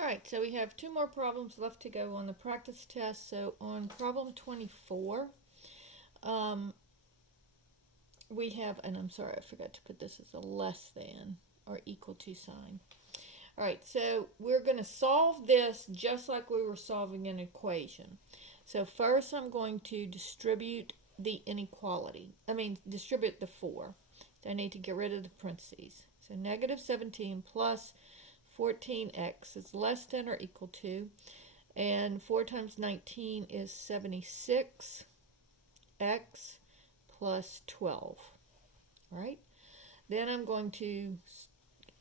All right, so we have two more problems left to go on the practice test. So on problem 24, um, we have, and I'm sorry, I forgot to put this as a less than or equal to sign. All right, so we're going to solve this just like we were solving an equation. So first I'm going to distribute the inequality. Distribute the 4. So I need to get rid of the parentheses. So negative 17 plus 14x is less than or equal to, and 4 times 19 is 76x plus 12. All right? Then I'm going to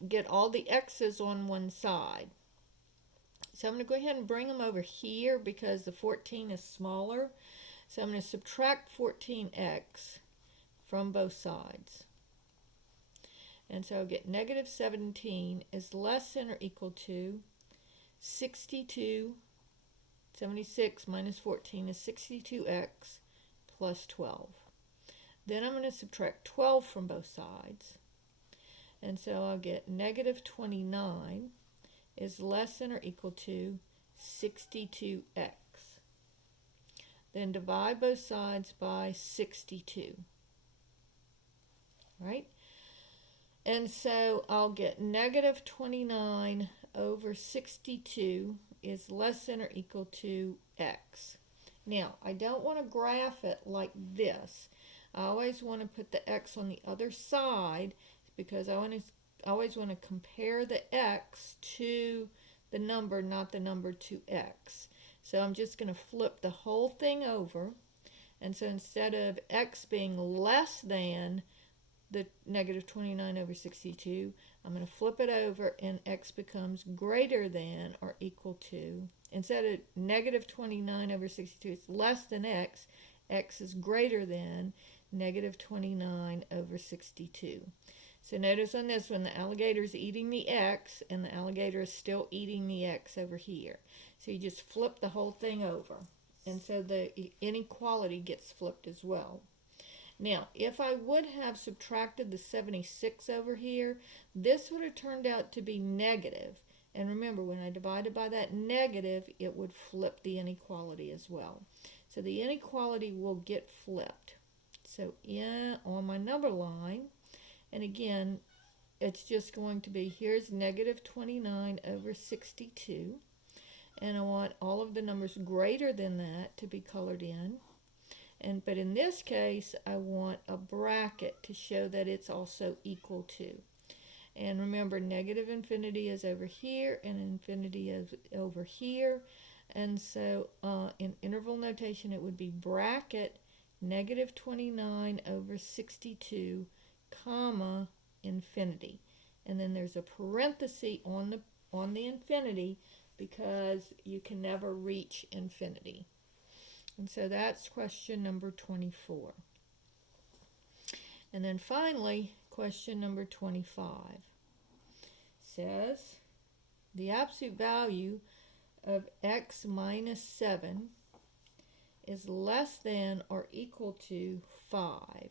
get all the x's on one side. So I'm going to go ahead and bring them over here because the 14 is smaller. So I'm going to subtract 14x from both sides. And so I'll get negative 17 is less than or equal to 62. 76 minus 14 is 62x plus 12. Then I'm going to subtract 12 from both sides. And so I'll get negative 29 is less than or equal to 62x. Then divide both sides by 62. Right? And so I'll get negative 29 over 62 is less than or equal to x. Now, I don't want to graph it like this. I always want to put the x on the other side because I always want to compare the x to the number, not the number to x. So I'm just going to flip the whole thing over. And so instead of x being less than the negative 29 over 62, I'm going to flip it over and x becomes greater than or equal to, instead of negative 29 over 62, it's less than x is greater than negative 29 over 62. So notice on this one, the alligator is eating the x and the alligator is still eating the x over here. So you just flip the whole thing over. And so the inequality gets flipped as well. Now, if I would have subtracted the 76 over here, this would have turned out to be negative. And remember, when I divided by that negative, it would flip the inequality as well. So the inequality will get flipped. So on my number line, and again, it's just going to be, here's negative 29 over 62. And I want all of the numbers greater than that to be colored in. But in this case, I want a bracket to show that it's also equal to. And remember, negative infinity is over here and infinity is over here. And so in interval notation, it would be bracket negative 29 over 62, comma, infinity. And then there's a parenthesis on the infinity because you can never reach infinity. And so that's question number 24. And then finally, question number 25 says the absolute value of x minus 7 is less than or equal to 5.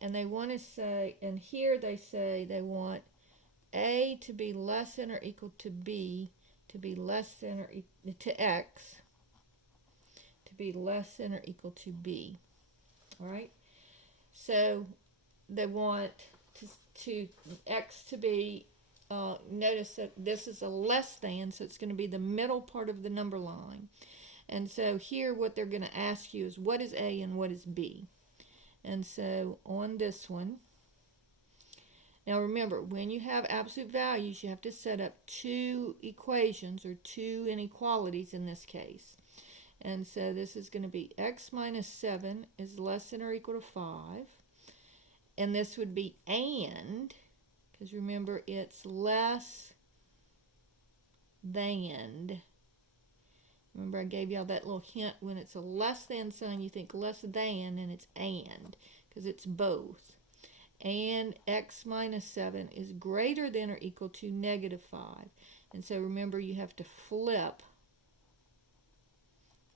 And they want to say, and here they say they want a to be less than or equal to b, to be less than or equal to x, be less than or equal to b. All right, so they want to x to be, notice that this is a less than, so it's going to be the middle part of the number line. And so here what they're going to ask you is what is a and what is b. And so on this one, now remember, when you have absolute values, you have to set up two equations or two inequalities in this case. And so this is going to be x minus 7 is less than or equal to 5. And this would be and, because remember it's less than. Remember I gave y'all that little hint, when it's a less than sign you think less than, and it's and, because it's both. And x minus 7 is greater than or equal to negative 5. And so remember you have to flip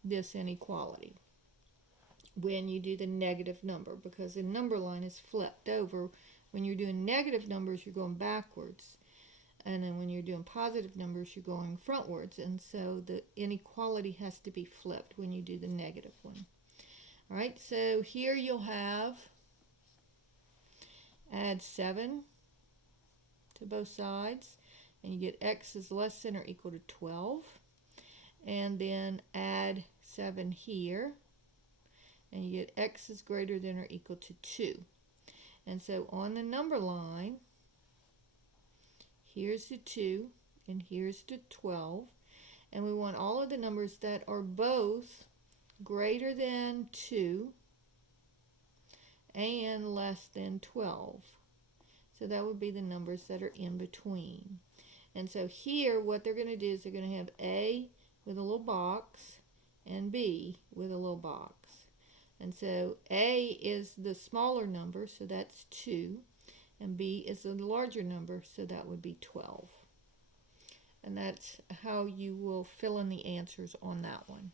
this inequality when you do the negative number, because the number line is flipped over. When you're doing negative numbers, you're going backwards. And then when you're doing positive numbers, you're going frontwards. And so the inequality has to be flipped when you do the negative one. All right, so here you'll have add 7 to both sides. And you get x is less than or equal to 12. And then add 7 here. And you get x is greater than or equal to 2. And so on the number line, here's the 2 and here's the 12. And we want all of the numbers that are both greater than 2 and less than 12. So that would be the numbers that are in between. And so here what they're going to do is they're going to have A with a little box and B with a little box. And so A is the smaller number, so that's 2. And B is the larger number, so that would be 12. And that's how you will fill in the answers on that one.